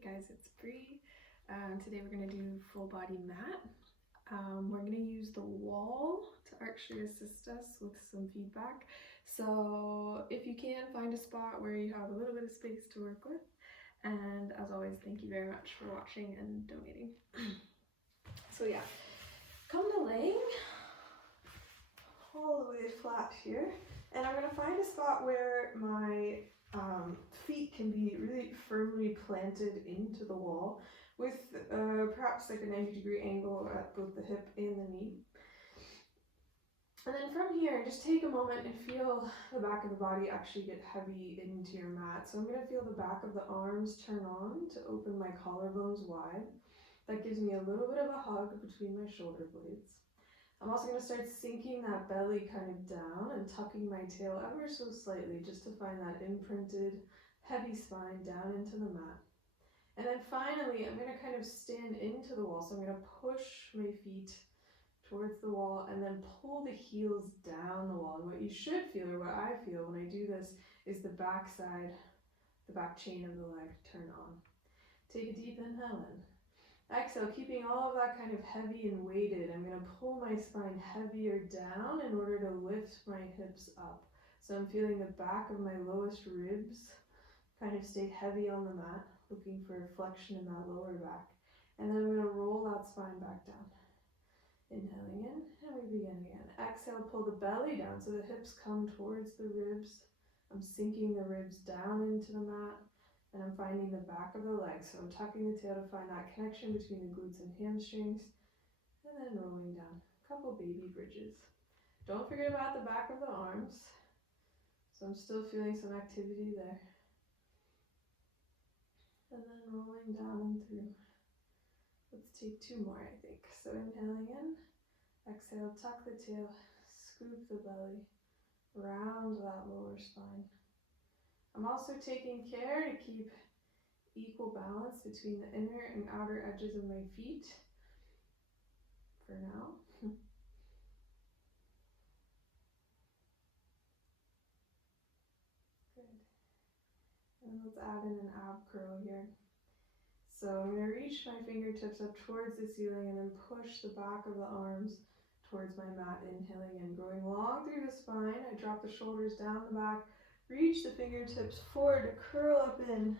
Hey guys, it's Bree. Today we're going to do full body mat. We're going to use the wall to actually assist us with some feedback. So if you can, find a spot where you have a little bit of space to work with. And as always, thank you very much for watching and donating. So yeah, come to laying all the way flat here. And I'm going to find a spot where my feet can be really firmly planted into the wall with perhaps like a 90-degree angle at both the hip and the knee. And then from here, just take a moment and feel the back of the body actually get heavy into your mat. So I'm going to feel the back of the arms turn on to open my collarbones wide. That gives me a little bit of a hug between my shoulder blades. I'm also going to start sinking that belly kind of down and tucking my tail ever so slightly just to find that imprinted heavy spine down into the mat. And then finally, I'm going to kind of stand into the wall. So I'm going to push my feet towards the wall and then pull the heels down the wall. And what you should feel, or what I feel when I do this, is the back side, the back chain of the leg turn on. Take a deep inhale in. Exhale, keeping all of that kind of heavy and weighted. I'm going to pull my spine heavier down in order to lift my hips up. So I'm feeling the back of my lowest ribs kind of stay heavy on the mat, looking for flexion in that lower back. And then I'm going to roll that spine back down. Inhaling in, and we begin again. Exhale, pull the belly down so the hips come towards the ribs. I'm sinking the ribs down into the mat. And I'm finding the back of the legs. So I'm tucking the tail to find that connection between the glutes and hamstrings. And then rolling down. A couple baby bridges. Don't forget about the back of the arms. So I'm still feeling some activity there. And then rolling down and through. Let's take two more, I think. So inhaling in. Exhale, tuck the tail. Scoop the belly. Round that lower spine. I'm also taking care to keep equal balance between the inner and outer edges of my feet for now. Good. And let's add in an ab curl here. So I'm going to reach my fingertips up towards the ceiling and then push the back of the arms towards my mat, inhaling in, growing long through the spine. I drop the shoulders down the back, reach the fingertips forward to curl up in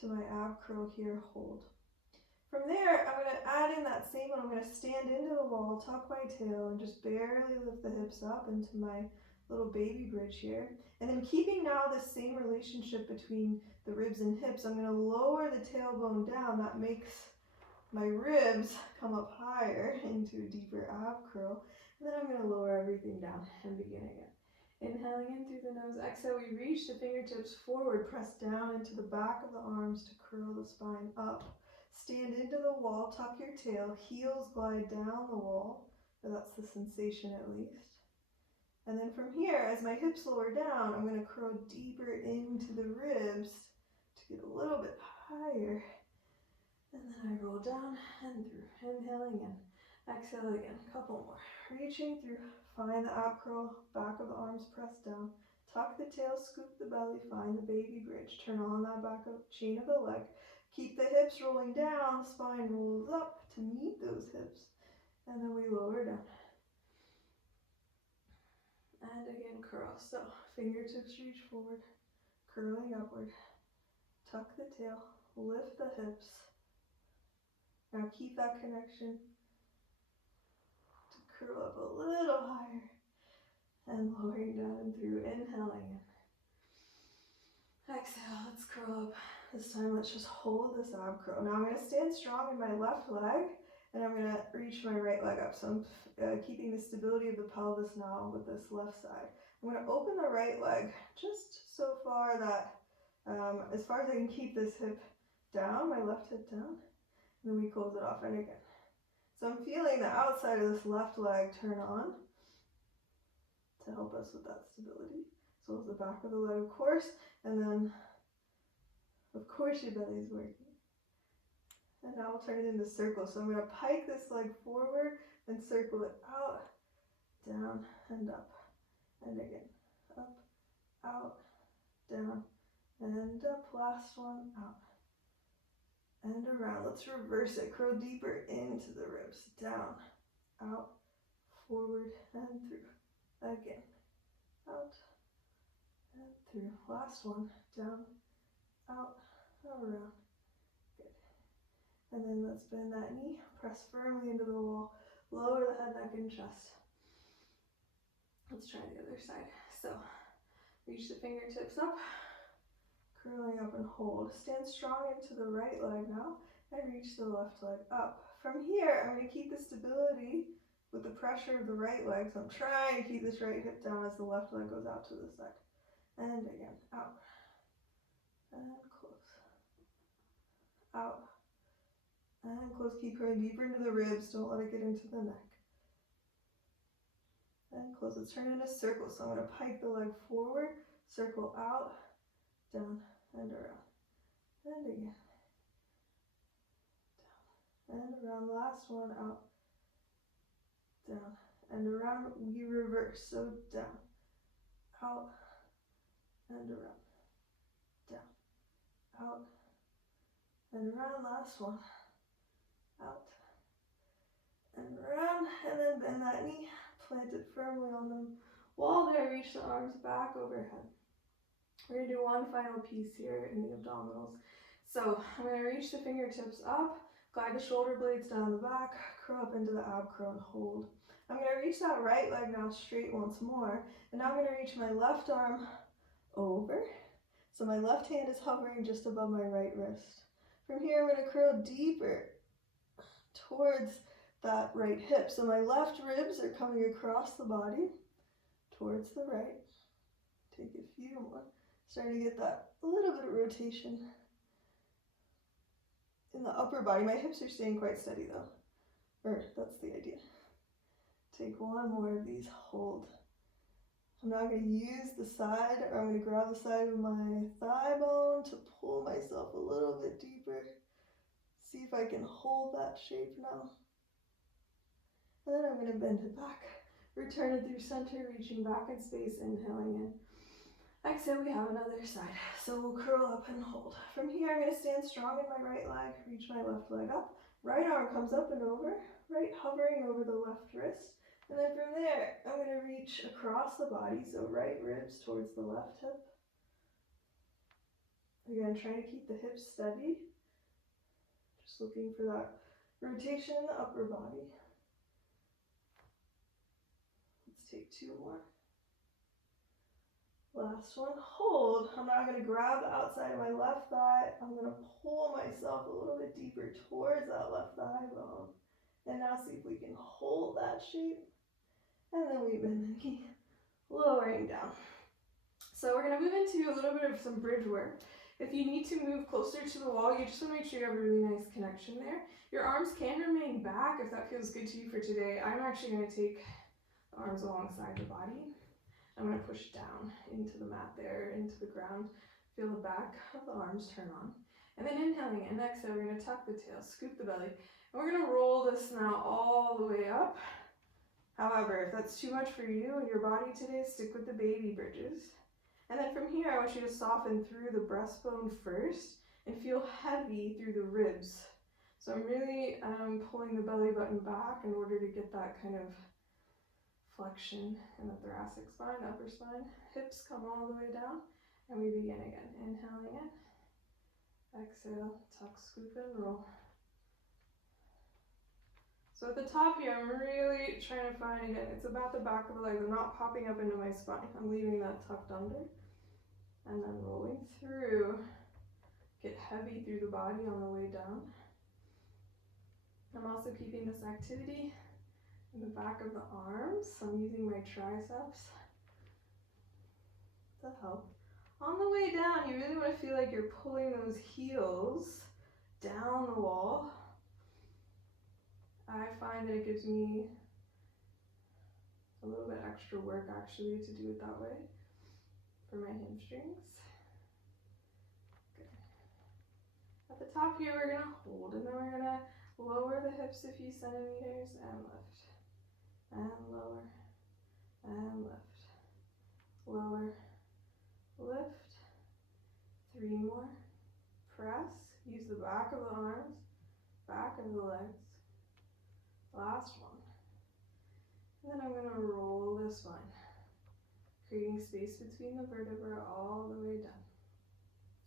to my ab curl here, hold. From there, I'm going to add in that same one. I'm going to stand into the wall, tuck my tail, and just barely lift the hips up into my little baby bridge here. And then keeping now the same relationship between the ribs and hips, I'm going to lower the tailbone down. That makes my ribs come up higher into a deeper ab curl. And then I'm going to lower everything down and begin again. Inhaling in through the nose. Exhale, we reach the fingertips forward, press down into the back of the arms to curl the spine up. Stand into the wall, tuck your tail, heels glide down the wall, or that's the sensation at least. And then from here, as my hips lower down, I'm going to curl deeper into the ribs to get a little bit higher. And then I roll down and through, inhaling in. Exhale again, couple more. Reaching through, find the ab curl, back of the arms pressed down. Tuck the tail, scoop the belly, find the baby bridge. Turn on that back of chain of the leg. Keep the hips rolling down, spine rolls up to meet those hips. And then we lower down. And again, curl. So fingertips reach forward, curling upward. Tuck the tail, lift the hips. Now keep that connection to curl up a little higher. And lowering down and through, inhaling in. Exhale, let's curl up. This time, let's just hold this ab curl. Now I'm going to stand strong in my left leg, and I'm going to reach my right leg up. So I'm keeping the stability of the pelvis now with this left side. I'm going to open the right leg just so far that, as far as I can keep this hip down, my left hip down, and then we close it off and again. So I'm feeling the outside of this left leg turn on to help us with that stability. So it's the back of the leg, of course, and then, of course, your belly's working. And now we'll turn it into circles. So I'm going to pike this leg forward and circle it out, down, and up, and again. Up, out, down, and up. Last one, out. and around. Let's reverse it. Curl deeper into the ribs. Down, out, forward, and through. Again, out, and through. Last one. Down, out, around. Good. And then let's bend that knee. Press firmly into the wall. Lower the head, neck, and chest. Let's try the other side. So, reach the fingertips up. Curling up and hold. Stand strong into the right leg now and reach the left leg up. From here, I'm going to keep the stability with the pressure of the right leg. So I'm trying to keep this right hip down as the left leg goes out to the side. And again, out. And close. Out. And close. Keep curling deeper into the ribs. Don't let it get into the neck. And close. Let's turn into circles. So I'm going to pike the leg forward, circle out, down, and around. And again. Down. And around. Last one. Out. Down. And around. We reverse. So down. Out. And around. Down. Out. And around. Last one. Out. And around. And then bend that knee. Plant it firmly on the wall there. Reach the arms back overhead. We're going to do one final piece here in the abdominals. So I'm going to reach the fingertips up, glide the shoulder blades down the back, curl up into the ab curl and hold. I'm going to reach that right leg now straight once more. And now I'm going to reach my left arm over. So my left hand is hovering just above my right wrist. From here, I'm going to curl deeper towards that right hip. So my left ribs are coming across the body towards the right. Take a few more. Starting to get that little bit of rotation in the upper body. My hips are staying quite steady though. Or that's the idea. Take one more of these. Hold. I'm now going to use the side, or I'm going to grab the side of my thigh bone to pull myself a little bit deeper. See if I can hold that shape now. And then I'm going to bend it back. Return it through center, reaching back in space, inhaling in. Exhale, we have another side. So we'll curl up and hold. From here, I'm going to stand strong in my right leg, reach my left leg up. Right arm comes up and over, right hovering over the left wrist. And then from there, I'm going to reach across the body, so right ribs towards the left hip. Again, trying to keep the hips steady. Just looking for that rotation in the upper body. Let's take two more. Last one, hold. I'm now going to grab the outside of my left thigh. I'm going to pull myself a little bit deeper towards that left thigh bone. And now see if we can hold that shape. And then we bend the knee, lowering down. So we're going to move into a little bit of some bridge work. If you need to move closer to the wall, you just want to make sure you have a really nice connection there. Your arms can remain back if that feels good to you for today. I'm actually going to take the arms alongside the body. I'm going to push down into the mat there, into the ground. Feel the back of the arms turn on. And then inhaling and exhale, we're going to tuck the tail, scoop the belly. And we're going to roll this now all the way up. However, if that's too much for you and your body today, stick with the baby bridges. And then from here, I want you to soften through the breastbone first and feel heavy through the ribs. So I'm really pulling the belly button back in order to get that kind of flexion in the thoracic spine, upper spine. Hips come all the way down, and we begin again. Inhaling in, exhale, tuck, scoop, and roll. So at the top here, I'm really trying to find, again, it's about the back of the legs. I'm not popping up into my spine. I'm leaving that tucked under. And then rolling through. Get heavy through the body on the way down. I'm also keeping this activity in the back of the arms. So I'm using my triceps to help. On the way down, you really want to feel like you're pulling those heels down the wall. I find that it gives me a little bit extra work actually to do it that way for my hamstrings. Good. At the top here, we're going to hold, and then we're going to lower the hips a few centimeters and lift. And lower, and lift. Lower, lift. 3 more. Press. Use the back of the arms, back of the legs. Last one. And then I'm going to roll the spine, creating space between the vertebrae all the way down.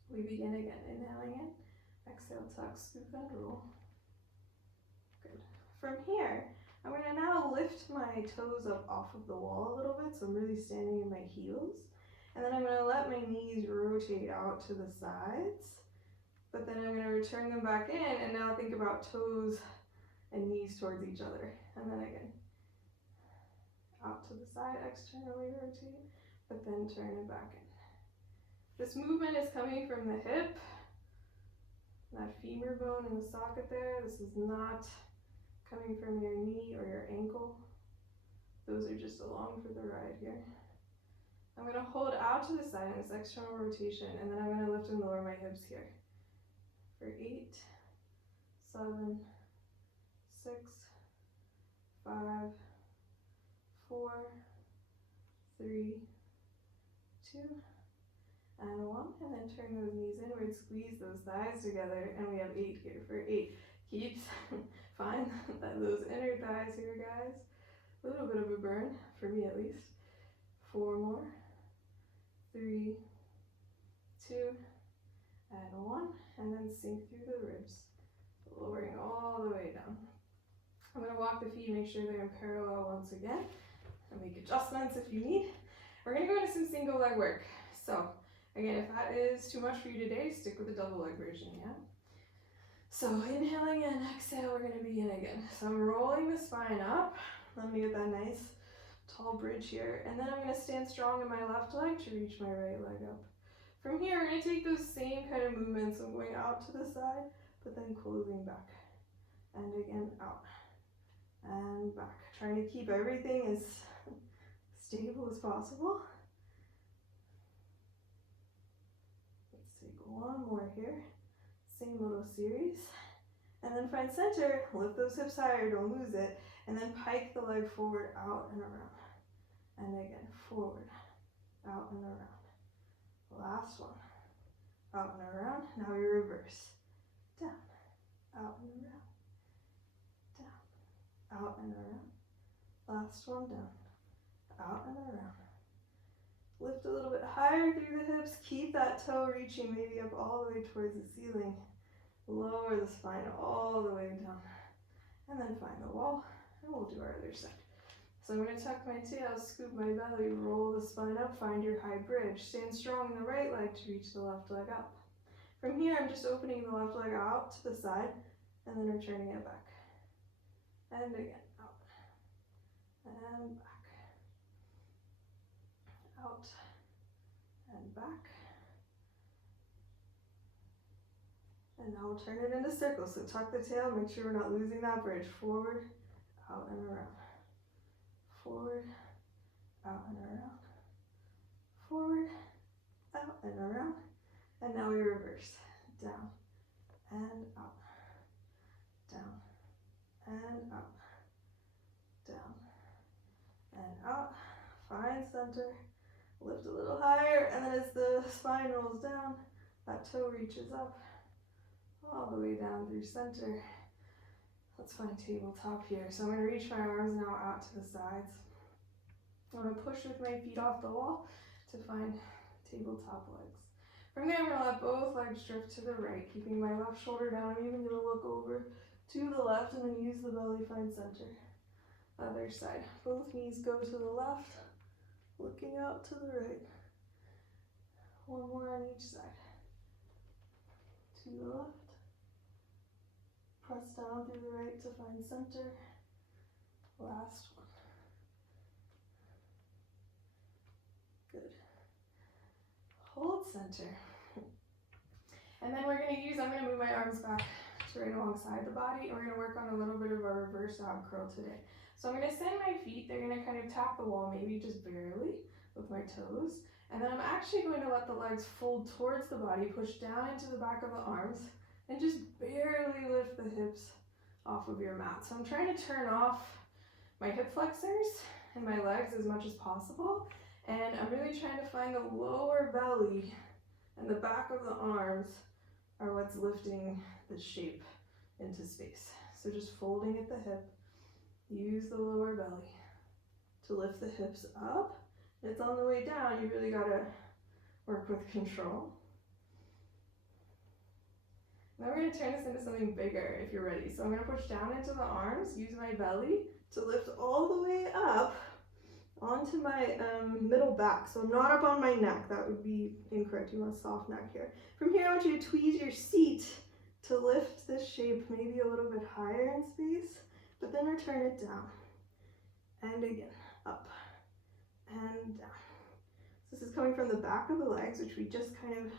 We begin again, inhaling in, exhale, tuck, scoop, and roll. Good. From here, I'm going to now lift my toes up off of the wall a little bit, so I'm really standing in my heels. And then I'm going to let my knees rotate out to the sides, but then I'm going to return them back in, and now think about toes and knees towards each other. And then again, out to the side, externally rotate, but then turn it back in. This movement is coming from the hip, that femur bone in the socket there. This is not coming from your knee or your ankle. Those are just along for the ride here. I'm going to hold out to the side in this external rotation, and then I'm going to lift and lower my hips here. For 8, 7, 6, 5, 4, 3, 2, and 1, and then turn those knees inward, squeeze those thighs together, and we have 8 here. For 8, keep find those inner thighs here, guys. A little bit of a burn, for me at least. 4 more, 3, 2, and 1, and then sink through the ribs, lowering all the way down. I'm going to walk the feet, make sure they're in parallel once again, and make adjustments if you need. We're going to go into some single leg work. So again, if that is too much for you today, stick with the double leg version, yeah? So inhaling in, exhale, we're going to begin again. So I'm rolling the spine up. Let me get that nice tall bridge here. And then I'm going to stand strong in my left leg to reach my right leg up. From here, we're going to take those same kind of movements of going out to the side, but then closing back. And again, out. And back. Trying to keep everything as stable as possible. Let's take one more here. Same little series. And then find center, lift those hips higher, don't lose it. And then pike the leg forward, out and around. And again, forward, out and around. Last one. Out and around. Now we reverse. Down, out and around. Down, out and around. Last one, down, out and around. Lift a little bit higher through the hips. Keep that toe reaching maybe up all the way towards the ceiling. Lower the spine all the way down. And then find the wall, and we'll do our other side. So I'm going to tuck my tail, scoop my belly, roll the spine up, find your high bridge. Stand strong in the right leg to reach the left leg up. From here, I'm just opening the left leg out to the side, and then returning it back. And again, out. And back. Out. And back. And now we'll turn it into circles. So tuck the tail, make sure we're not losing that bridge. Forward, out and around. Forward, out and around. Forward, out and around. And now we reverse. Down and up. Down and up. Down and out. Find center. Lift a little higher, and then as the spine rolls down, that toe reaches up all the way down through center. Let's find tabletop here. So I'm going to reach my arms now out to the sides. I'm going to push with my feet off the wall to find tabletop legs. From there, I'm going to let both legs drift to the right, keeping my left shoulder down. I'm even going to look over to the left and then use the belly, find center. Other side. Both knees go to the left, looking out to the right. One more on each side. To the left. Press down through the right to find center. Last one. Good. Hold center. And then I'm going to move my arms back to right alongside the body, and we're going to work on a little bit of a reverse ab curl today. So I'm going to send my feet, they're going to kind of tap the wall, maybe just barely with my toes. And then I'm actually going to let the legs fold towards the body, push down into the back of the arms, and just barely lift the hips off of your mat. So I'm trying to turn off my hip flexors and my legs as much as possible. And I'm really trying to find the lower belly and the back of the arms are what's lifting the shape into space. So just folding at the hip, use the lower belly to lift the hips up. It's on the way down, you really gotta work with control. Now we're gonna turn this into something bigger if you're ready. So I'm gonna push down into the arms, use my belly to lift all the way up onto my middle back. So I'm not up on my neck, that would be incorrect. You want a soft neck here. From here, I want you to tweeze your seat to lift this shape maybe a little bit higher in space, but then return it down. And again, up and down. So this is coming from the back of the legs, which we just kind of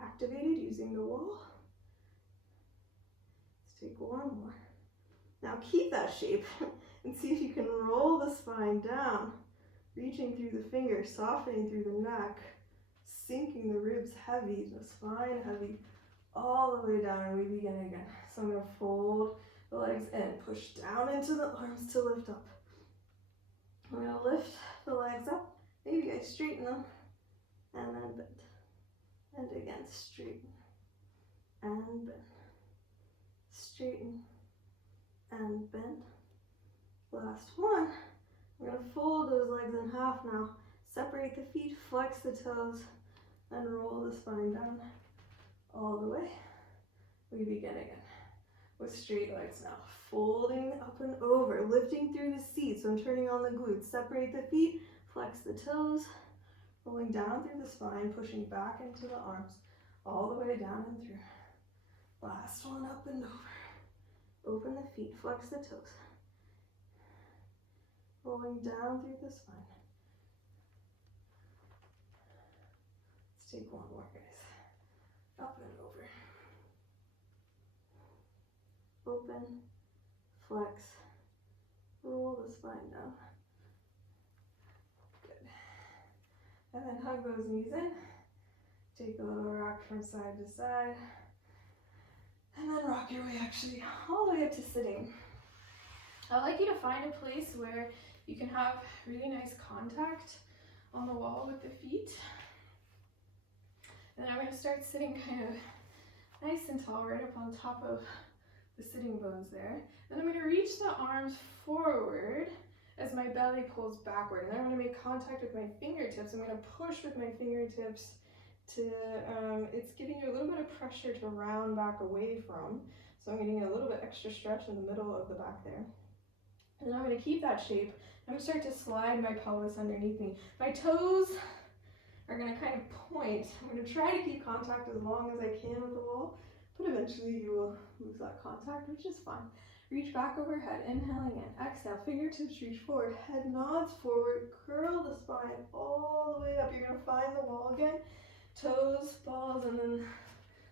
activated using the wall. Let's take one more. Now keep that shape and see if you can roll the spine down, reaching through the fingers, softening through the neck, sinking the ribs heavy, the spine heavy, all the way down, and we begin again. So I'm going to fold the legs in, push down into the arms to lift up. I'm going to lift the legs up, maybe I straighten them, and then bend. And again, straighten, and bend. Straighten, and bend. Last one. I'm going to fold those legs in half now. Separate the feet, flex the toes, and roll the spine down all the way. We begin again with straight legs now. Folding up and over, lifting through the seat. So I'm turning on the glutes. Separate the feet, flex the toes, rolling down through the spine, pushing back into the arms, all the way down and through. Last one, up and over. Open the feet, flex the toes. Rolling down through the spine. Let's take one more, guys. Up and over. Open, flex, roll the spine down. Good. And then hug those knees in. Take a little rock from side to side. And then rock your way actually all the way up to sitting. I'd like you to find a place where you can have really nice contact on the wall with the feet. And then I'm going to start sitting kind of nice and tall right up on top of the sitting bones there. Then I'm going to reach the arms forward as my belly pulls backward. And then I'm going to make contact with my fingertips. I'm going to push with my fingertips to, it's giving you a little bit of pressure to round back away from. So I'm getting a little bit extra stretch in the middle of the back there. And then I'm going to keep that shape. I'm going to start to slide my pelvis underneath me. My toes are going to kind of point. I'm going to try to keep contact as long as I can with the wall, but eventually you will lose that contact, which is fine. Reach back overhead, inhaling in. Exhale, fingertips reach forward, head nods forward, curl the spine all the way up. You're going to find the wall again. Toes, balls, and then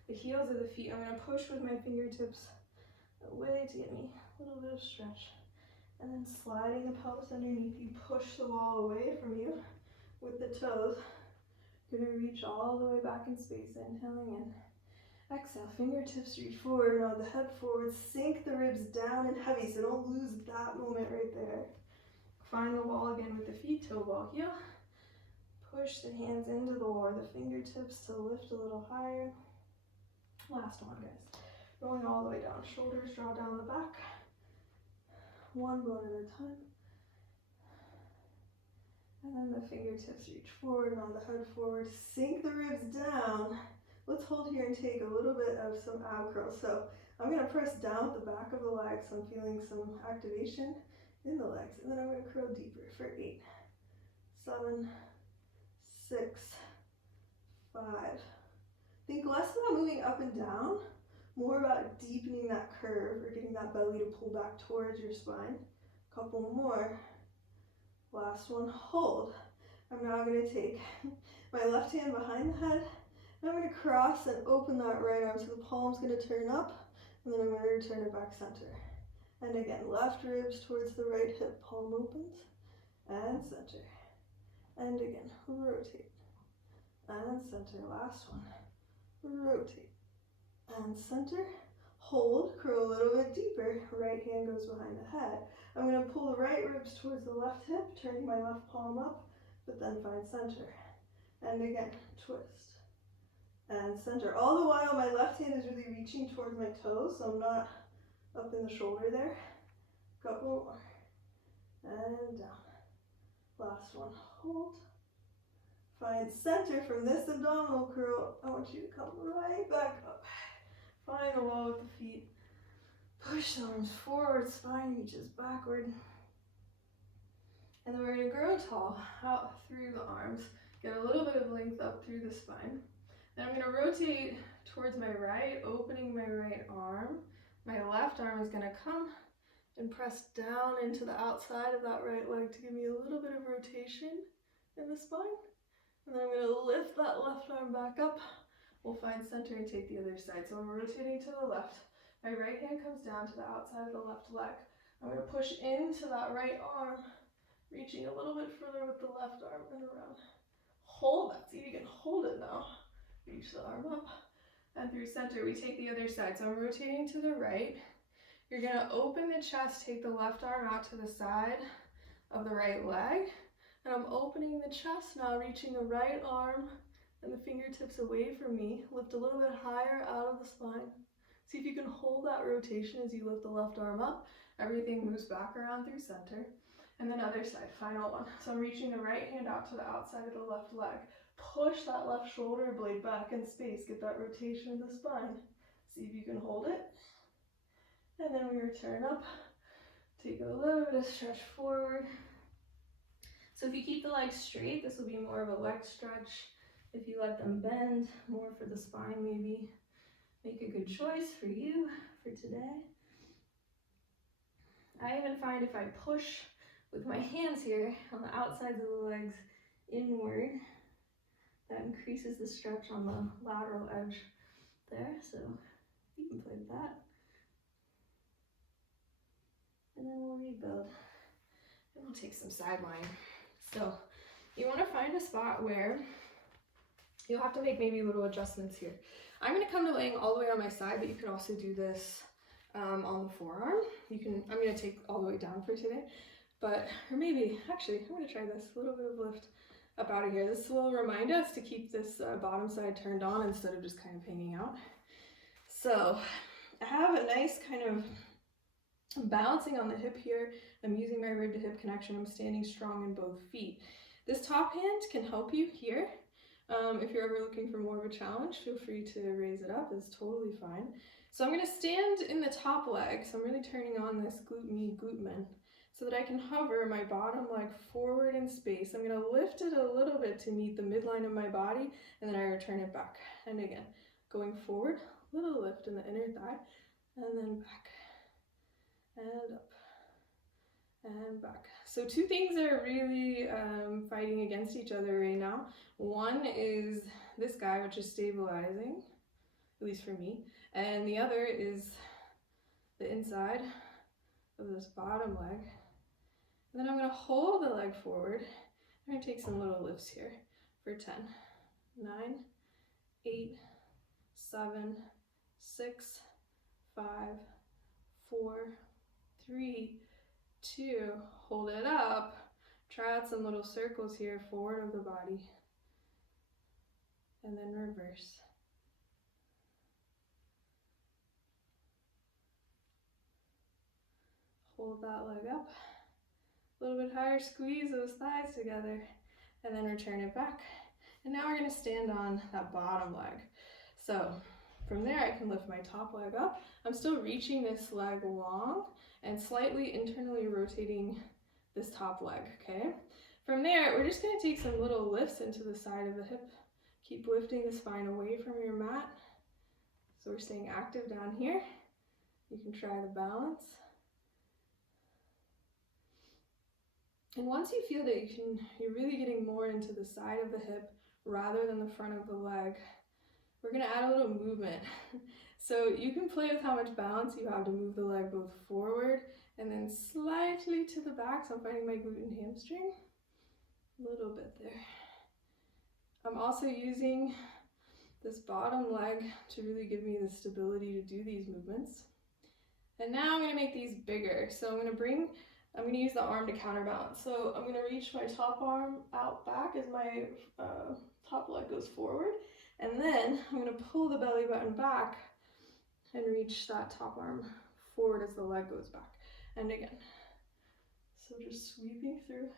the heels of the feet. I'm going to push with my fingertips away to get me a little bit of stretch. And then sliding the pelvis underneath you, push the wall away from you with the toes. Gonna reach all the way back in space, inhaling in. Exhale, fingertips reach forward, nod the head forward, sink the ribs down and heavy, so don't lose that moment right there. Find the wall again with the feet, toe ball heel. Push the hands into the wall, the fingertips to lift a little higher. Last one, guys. Rolling all the way down, shoulders draw down the back. One bone at a time. And then the fingertips reach forward, nod the head forward, sink the ribs down. Let's hold here and take a little bit of some ab curls. So I'm going to press down at the back of the legs, so I'm feeling some activation in the legs. And then I'm going to curl deeper for 8, 7, 6, 5. Think less about moving up and down, more about deepening that curve or getting that belly to pull back towards your spine. Couple more. Last one, hold. I'm now going to take my left hand behind the head, and I'm going to cross and open that right arm, so the palm's going to turn up, and then I'm going to return it back center. And again, left ribs towards the right hip, palm opens, and center. And again, rotate, and center. Last one, rotate, and center. Hold, curl a little bit deeper, right hand goes behind the head. I'm going to pull the right ribs towards the left hip, turning my left palm up, but then find center. And again, twist, and center. All the while my left hand is really reaching towards my toes, so I'm not up in the shoulder there. Couple more. And down. Last one. Hold. Find center from this abdominal curl. I want you to come right back up. Find the wall with the feet. Push the arms forward, spine reaches backward. And then we're going to grow tall out through the arms. Get a little bit of length up through the spine. Then I'm going to rotate towards my right, opening my right arm. My left arm is going to come and press down into the outside of that right leg to give me a little bit of rotation in the spine. And then I'm going to lift that left arm back up. We'll find center and take the other side. So I'm rotating to the left. My right hand comes down to the outside of the left leg. I'm going to push into that right arm, reaching a little bit further with the left arm and around. Hold that. See if you can hold it now. Reach the arm up. And through center, we take the other side. So I'm rotating to the right. You're going to open the chest, take the left arm out to the side of the right leg. And I'm opening the chest now, reaching the right arm and the fingertips away from me. Lift a little bit higher out of the spine. See if you can hold that rotation as you lift the left arm up. Everything moves back around through center. And then other side, final one. So I'm reaching the right hand out to the outside of the left leg. Push that left shoulder blade back in space. Get that rotation in the spine. See if you can hold it. And then we return up. Take a little bit of stretch forward. So if you keep the legs straight, this will be more of a leg stretch. If you let them bend, more for the spine maybe. Make a good choice for you for today. I even find if I push with my hands here on the outsides of the legs inward, that increases the stretch on the lateral edge there. So you can play with that. And then we'll rebuild. And we'll take some side lying. So you want to find a spot where you'll have to make maybe little adjustments here. I'm going to come to laying all the way on my side, but you could also do this on the forearm. I'm going to take all the way down for today, or maybe, actually, I'm going to try this, a little bit of lift up out of here. This will remind us to keep this bottom side turned on instead of just kind of hanging out. So I have a nice kind of balancing on the hip here. I'm using my rib to hip connection. I'm standing strong in both feet. This top hand can help you here. If you're ever looking for more of a challenge, feel free to raise it up. It's totally fine. So I'm going to stand in the top leg. So I'm really turning on this glute med, glute min, so that I can hover my bottom leg forward in space. I'm going to lift it a little bit to meet the midline of my body, and then I return it back. And again, going forward, little lift in the inner thigh, and then back, and up, and back. So two things are really fighting against each other right now. One is this guy, which is stabilizing, at least for me, and the other is the inside of this bottom leg. And then I'm going to hold the leg forward. I'm going to take some little lifts here for 10, 9, 8, 7, 6, 5, 4, 3, 2, hold it up. Try out some little circles here forward of the body. And then reverse. Hold that leg up. A little bit higher, squeeze those thighs together, and then return it back. And now we're going to stand on that bottom leg. So from there, I can lift my top leg up. I'm still reaching this leg long and slightly internally rotating this top leg, okay? From there, we're just going to take some little lifts into the side of the hip. Keep lifting the spine away from your mat. So we're staying active down here. You can try the balance. And once you feel that you're really getting more into the side of the hip rather than the front of the leg, we're going to add a little movement. So you can play with how much balance you have to move the leg both forward and then slightly to the back. So I'm finding my glute and hamstring. A little bit there. I'm also using this bottom leg to really give me the stability to do these movements. And now I'm going to make these bigger. So I'm going to use the arm to counterbalance. So I'm going to reach my top arm out back as my top leg goes forward. And then I'm gonna pull the belly button back and reach that top arm forward as the leg goes back. And again. So just sweeping through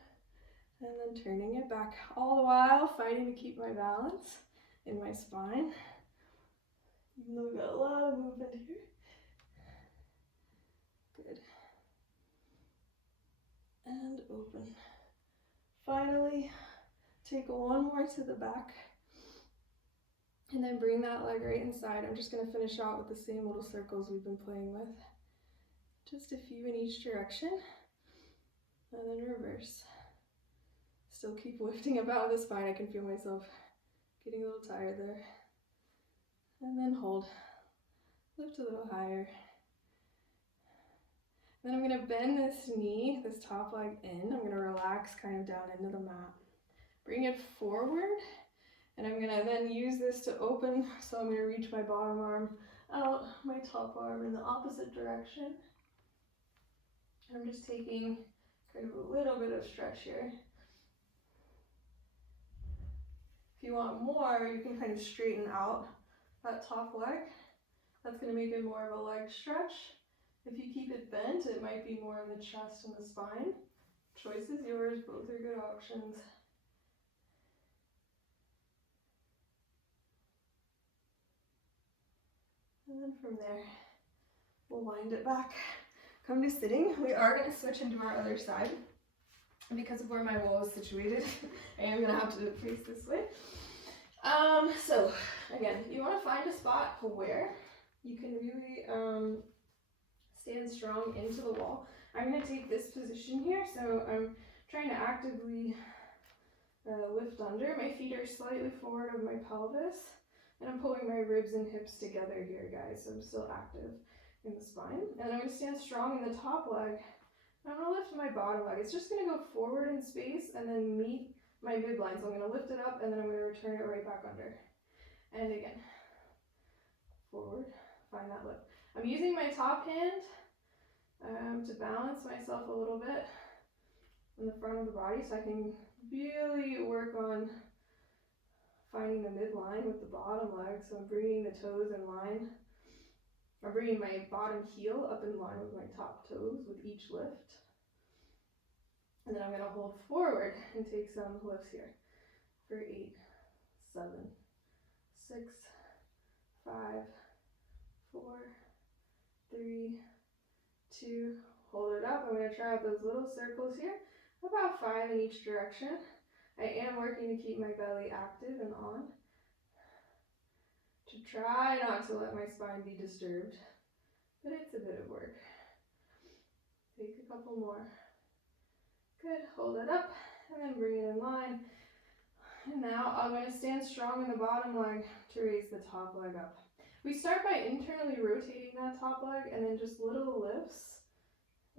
and then turning it back, all the while fighting to keep my balance in my spine. Even though we've got a lot of movement here. Good. And open. Finally, take one more to the back. And then bring that leg right inside. I'm just going to finish out with the same little circles we've been playing with. Just a few in each direction. And then reverse. Still keep lifting up out of the spine. I can feel myself getting a little tired there. And then hold. Lift a little higher. Then I'm going to bend this knee, this top leg in. I'm going to relax kind of down into the mat. Bring it forward. And I'm going to then use this to open. So I'm going to reach my bottom arm out, my top arm in the opposite direction. And I'm just taking kind of a little bit of stretch here. If you want more, you can kind of straighten out that top leg. That's going to make it more of a leg stretch. If you keep it bent, it might be more in the chest and the spine. Choice is yours, both are good options. And then from there, we'll wind it back. Come to sitting. We are going to switch into our other side. Because of where my wall is situated, I am going to have to face this way. So, again, you want to find a spot where you can really stand strong into the wall. I'm going to take this position here, so I'm trying to actively lift under. My feet are slightly forward of my pelvis, and I'm pulling my ribs and hips together here, guys, so I'm still active in the spine. And I'm going to stand strong in the top leg. I'm going to lift my bottom leg. It's just going to go forward in space and then meet my midline. So I'm going to lift it up and then I'm going to return it right back under. And again, forward, find that lift. I'm using my top hand to balance myself a little bit in the front of the body so I can really work on finding the midline with the bottom leg. So I'm bringing the toes in line. I'm bringing my bottom heel up in line with my top toes with each lift. And then I'm going to hold forward and take some lifts here for 8, 7, 6, 5, 4, 3, 2, hold it up. I'm going to try out those little circles here, about 5 in each direction. I am working to keep my belly active and on, to try not to let my spine be disturbed, but it's a bit of work. Take a couple more. Good, hold it up, and then bring it in line. And now I'm going to stand strong in the bottom leg to raise the top leg up. We start by internally rotating that top leg, and then just little lifts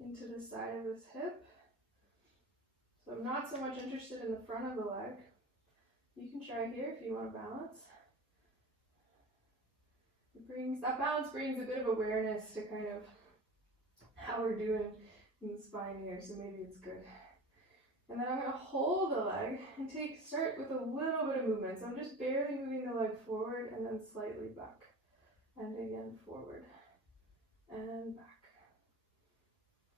into the side of this hip. So I'm not so much interested in the front of the leg. You can try here if you want to balance. That balance brings a bit of awareness to kind of how we're doing in the spine here, so maybe it's good. And then I'm going to hold the leg and start with a little bit of movement. So I'm just barely moving the leg forward and then slightly back. And again, forward and back.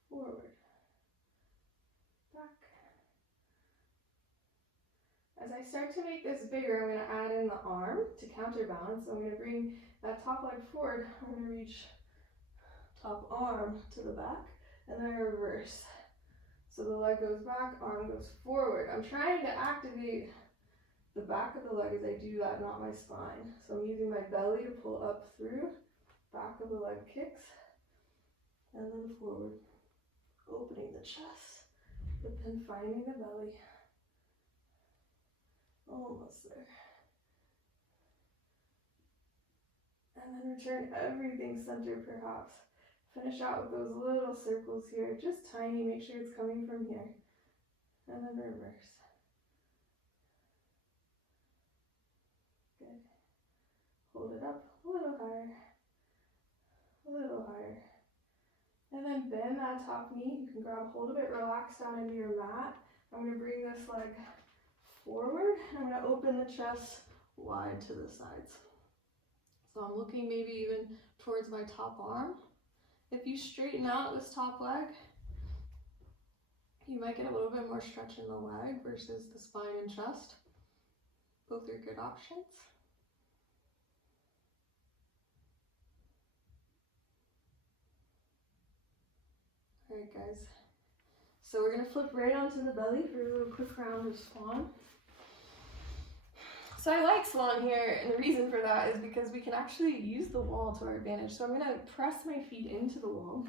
Forward, back. As I start to make this bigger, I'm going to add in the arm to counterbalance. So I'm going to bring that top leg forward. I'm going to reach top arm to the back and then I reverse. So the leg goes back, arm goes forward. I'm trying to activate the back of the leg as I do that, not my spine. So I'm using my belly to pull up through, back of the leg kicks, and then forward, opening the chest, but then finding the belly. Almost there. And then return everything center perhaps. Finish out with those little circles here, just tiny, make sure it's coming from here. And then reverse. Good. Hold it up a little higher, a little higher. And then bend that top knee. You can grab hold of it, relax down into your mat. I'm going to bring this leg forward. I'm going to open the chest wide to the sides. So I'm looking maybe even towards my top arm. If you straighten out this top leg, you might get a little bit more stretch in the leg versus the spine and chest. Both are good options. All right, guys. So we're gonna flip right onto the belly for a little quick round of swan. So I like swan here, and the reason for that is because we can actually use the wall to our advantage. So I'm gonna press my feet into the wall.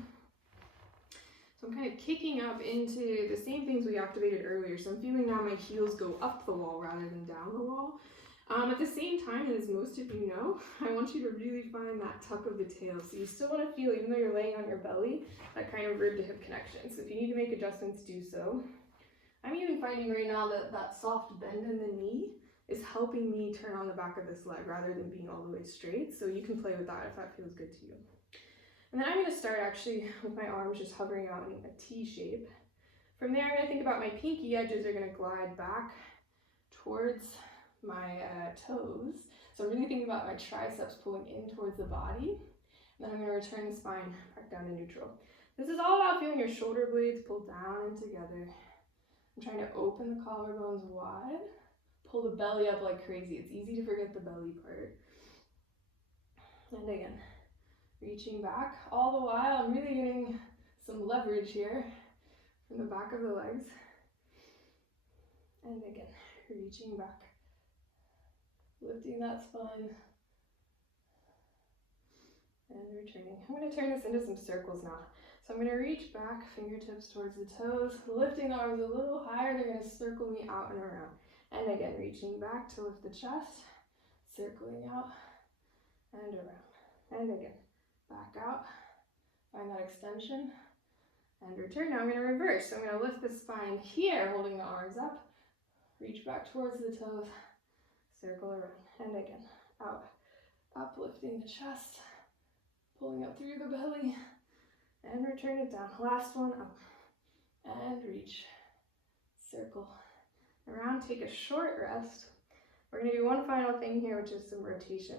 So I'm kind of kicking up into the same things we activated earlier. So I'm feeling now my heels go up the wall rather than down the wall. At the same time, as most of you know, I want you to really find that tuck of the tail. So you still want to feel, even though you're laying on your belly, that kind of rib to hip connection. So if you need to make adjustments, do so. I'm even finding right now that that soft bend in the knee is helping me turn on the back of this leg rather than being all the way straight. So you can play with that if that feels good to you. And then I'm going to start actually with my arms just hovering out in a T shape. From there, I'm going to think about my pinky edges are going to glide back towards my toes. So I'm really thinking about my triceps pulling in towards the body. And then I'm going to return the spine back down to neutral. This is all about feeling your shoulder blades pull down and together. I'm trying to open the collarbones wide. Pull the belly up like crazy. It's easy to forget the belly part. And again, reaching back. All the while, I'm really getting some leverage here from the back of the legs. And again, reaching back. Lifting that spine. And returning. I'm going to turn this into some circles now. So I'm going to reach back, fingertips towards the toes. Lifting the arms a little higher, they're going to circle me out and around. And again, reaching back to lift the chest. Circling out and around. And again. Back out, find that extension, and return. Now I'm going to reverse. So I'm going to lift the spine here, holding the arms up, reach back towards the toes, circle around, and again, out, uplifting the chest, pulling up through the belly, and return it down. Last one, up, and reach, circle, around, take a short rest. We're going to do one final thing here, which is some rotation.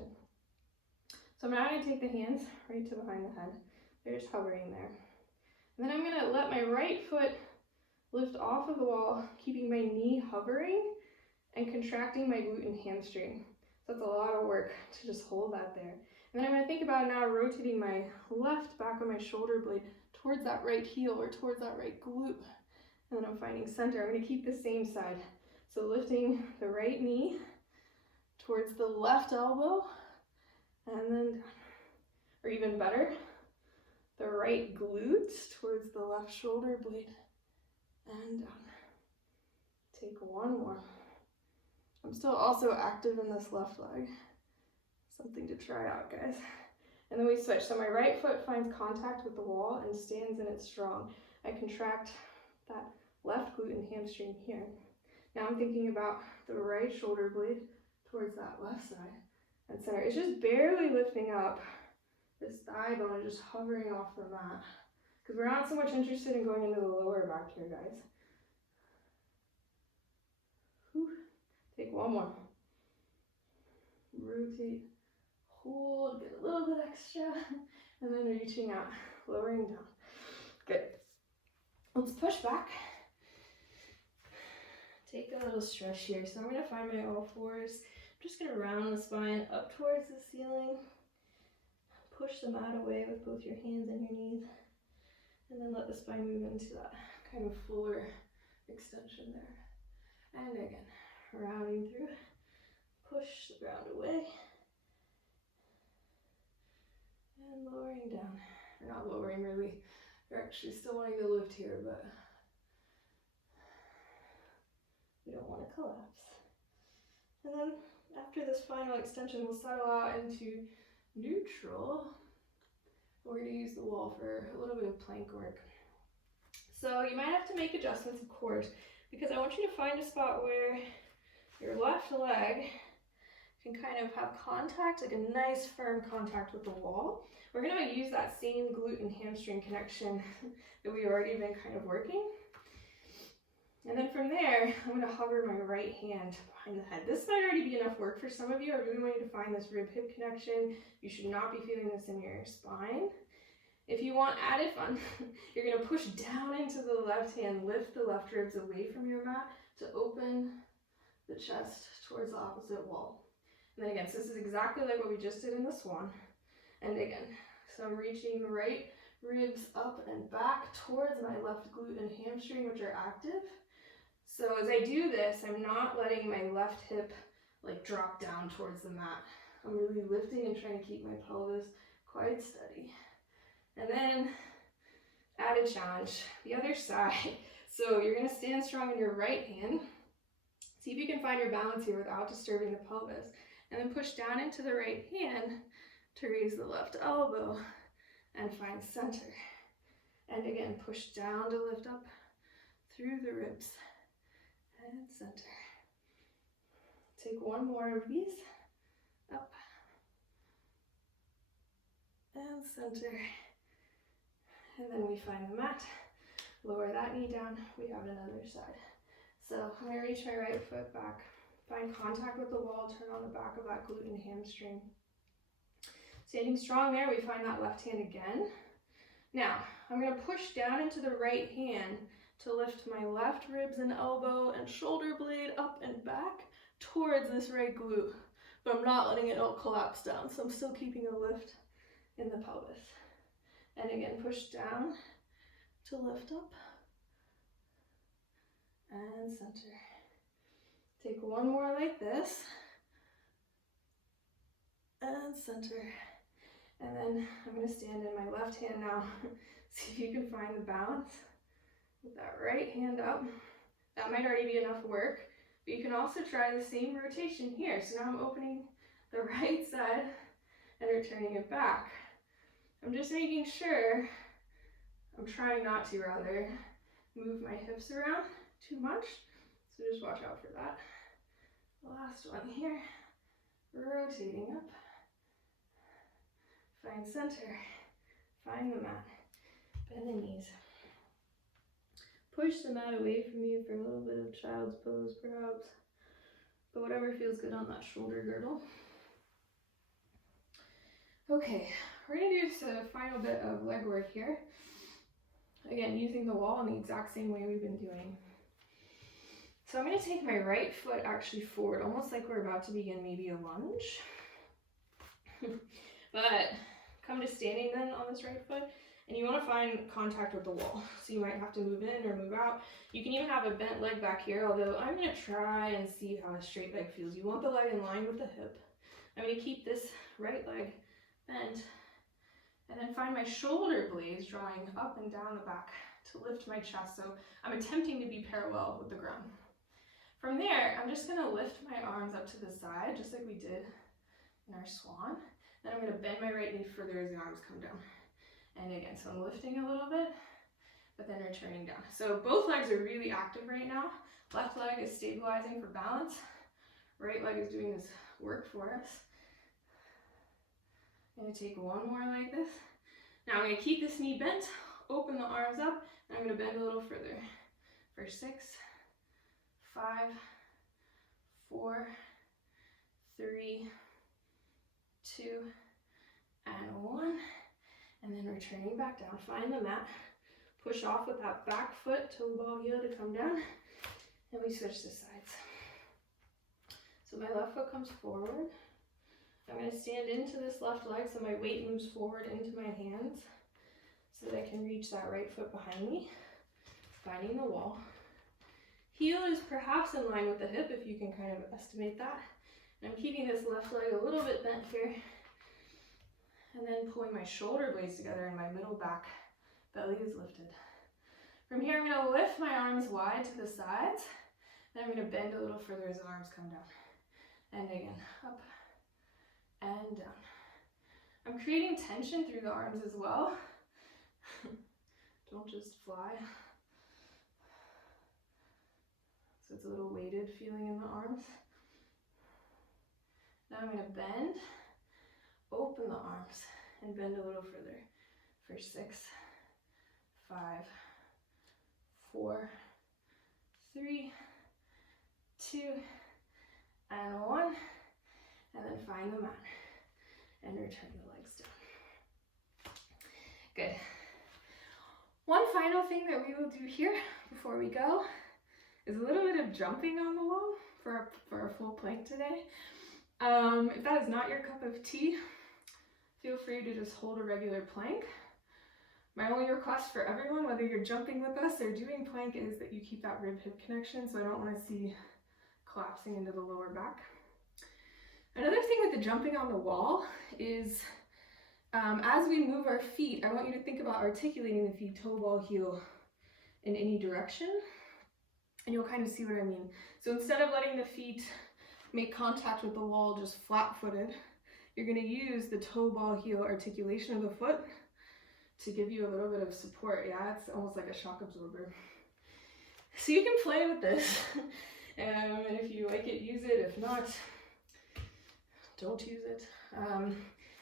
So I'm now going to take the hands right to behind the head. They're just hovering there. And then I'm going to let my right foot lift off of the wall, keeping my knee hovering and contracting my glute and hamstring. So that's a lot of work to just hold that there. And then I'm going to think about now rotating my left back of my shoulder blade towards that right heel or towards that right glute. And then I'm finding center. I'm going to keep the same side. So lifting the right knee towards the left elbow. And then down. Or even better, the right glute towards the left shoulder blade and down. Take one more. I'm still also active in this left leg. Something to try out, guys. And then we switch. So my right foot finds contact with the wall and stands in it strong. I contract that left glute and hamstring here. Now I'm thinking about the right shoulder blade towards that left side. And center. It's just barely lifting up. This thigh bone is just hovering off the mat. Because we're not so much interested in going into the lower back here, guys. Whew. Take one more. Rotate, hold, get a little bit extra, and then reaching out, lowering down. Good. Let's push back. Take a little stretch here. So I'm going to find my all fours. I'm just going to round the spine up towards the ceiling. Push the mat away with both your hands and your knees. And then let the spine move into that kind of fuller extension there. And again, rounding through. Push the ground away. And lowering down. Or not lowering really. You're actually still wanting to lift here, but we don't want to collapse. And then after this final extension, we'll settle out into neutral. We're going to use the wall for a little bit of plank work. So you might have to make adjustments, of course, because I want you to find a spot where your left leg can kind of have contact, like a nice firm contact with the wall. We're going to use that same glute and hamstring connection that we've already been kind of working. And then from there, I'm going to hover my right hand behind the head. This might already be enough work for some of you. I really want you to find this rib-hip connection. You should not be feeling this in your spine. If you want added fun, you're going to push down into the left hand, lift the left ribs away from your mat to open the chest towards the opposite wall. And then again, so this is exactly like what we just did in the swan. And again, so I'm reaching the right ribs up and back towards my left glute and hamstring, which are active. So as I do this, I'm not letting my left hip like drop down towards the mat. I'm really lifting and trying to keep my pelvis quite steady. And then added challenge, the other side. So you're gonna stand strong in your right hand. See if you can find your balance here without disturbing the pelvis. And then push down into the right hand to raise the left elbow and find center. And again, push down to lift up through the ribs and center. Take one more of these. Up and center. And then we find the mat. Lower that knee down. We have another side. So I'm going to reach my right foot back. Find contact with the wall. Turn on the back of that glute and hamstring. Standing strong there, we find that left hand again. Now, I'm going to push down into the right hand to lift my left ribs and elbow and shoulder blade up and back towards this right glute. But I'm not letting it all collapse down, so I'm still keeping a lift in the pelvis. And again, push down to lift up and center. Take one more like this and center. And then I'm going to stand in my left hand now. See if you can find the balance with that right hand up. That might already be enough work, but you can also try the same rotation here. So now I'm opening the right side and returning it back. I'm just making sure, I'm trying not to rather, move my hips around too much. So just watch out for that. Last one here, rotating up. Find center, find the mat, bend the knees. Push the mat away from you for a little bit of child's pose perhaps, but whatever feels good on that shoulder girdle. Okay, we're going to do just a final bit of leg work here. Again, using the wall in the exact same way we've been doing. So I'm going to take my right foot actually forward, almost like we're about to begin maybe a lunge. But come to standing then on this right foot, and you want to find contact with the wall. So you might have to move in or move out. You can even have a bent leg back here, although I'm going to try and see how a straight leg feels. You want the leg in line with the hip. I'm going to keep this right leg bent, and then find my shoulder blades drawing up and down the back to lift my chest. So I'm attempting to be parallel with the ground. From there, I'm just going to lift my arms up to the side, just like we did in our swan. Then I'm going to bend my right knee further as the arms come down. And again, so I'm lifting a little bit, but then returning down. So both legs are really active right now. Left leg is stabilizing for balance. Right leg is doing this work for us. I'm going to take one more like this. Now I'm going to keep this knee bent, open the arms up, and I'm going to bend a little further. For 6, 5, 4, 3, 2, and 1. And then returning back down. Find the mat. Push off with that back foot, toe ball heel to come down. And we switch to sides. So my left foot comes forward. I'm going to stand into this left leg so my weight moves forward into my hands so that I can reach that right foot behind me, finding the wall. Heel is perhaps in line with the hip if you can kind of estimate that. And I'm keeping this left leg a little bit bent here. And then pulling my shoulder blades together and my middle back belly is lifted. From here, I'm going to lift my arms wide to the sides. Then I'm going to bend a little further as the arms come down. And again, up and down. I'm creating tension through the arms as well. Don't just fly. So it's a little weighted feeling in the arms. Now I'm going to bend, open the arms, and bend a little further. For 6, 5, 4, 3, 2, and 1. And then find the mat and return the legs down. Good. One final thing that we will do here before we go is a little bit of jumping on the wall for a full plank today. If that is not your cup of tea, feel free to just hold a regular plank. My only request for everyone, whether you're jumping with us or doing plank, is that you keep that rib-hip connection, so I don't want to see collapsing into the lower back. Another thing with the jumping on the wall is as we move our feet, I want you to think about articulating the feet toe, ball, heel in any direction, and you'll kind of see what I mean. So instead of letting the feet make contact with the wall just flat-footed, you're going to use the toe, ball, heel articulation of the foot to give you a little bit of support. Yeah, it's almost like a shock absorber. So you can play with this, and if you like it, use it. If not, don't use it.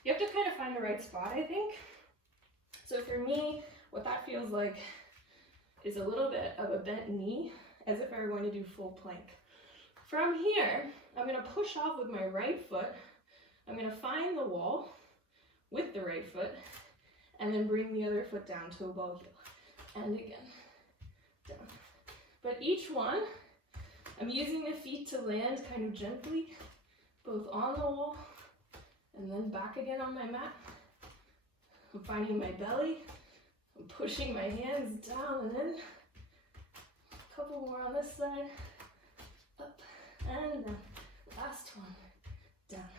You have to kind of find the right spot, I think. So for me, what that feels like is a little bit of a bent knee, as if I were going to do full plank. From here, I'm going to push off with my right foot. I'm going to find the wall with the right foot, and then bring the other foot down, toe, ball, heel. And again, down. But each one, I'm using the feet to land kind of gently, both on the wall and then back again on my mat. I'm finding my belly. I'm pushing my hands down and in. A couple more on this side. Up and down. Last one. Down.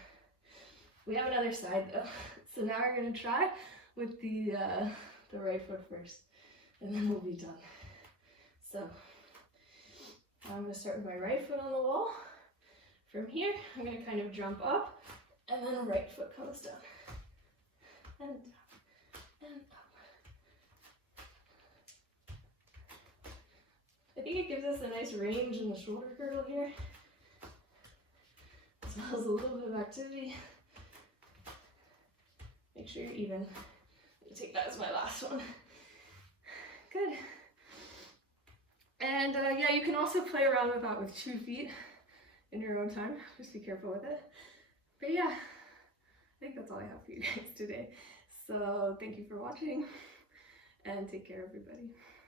We have another side though. So now we're going to try with the right foot first, and then we'll be done. So I'm going to start with my right foot on the wall. From here, I'm going to kind of jump up, and then right foot comes down, and down, and up. I think it gives us a nice range in the shoulder girdle here, as well as a little bit of activity. Make sure you're even. I'm going to take that as my last one. Good. And yeah, you can also play around with that with 2 feet in your own time. Just be careful with it. But yeah, I think that's all I have for you guys today. So thank you for watching, and take care, everybody.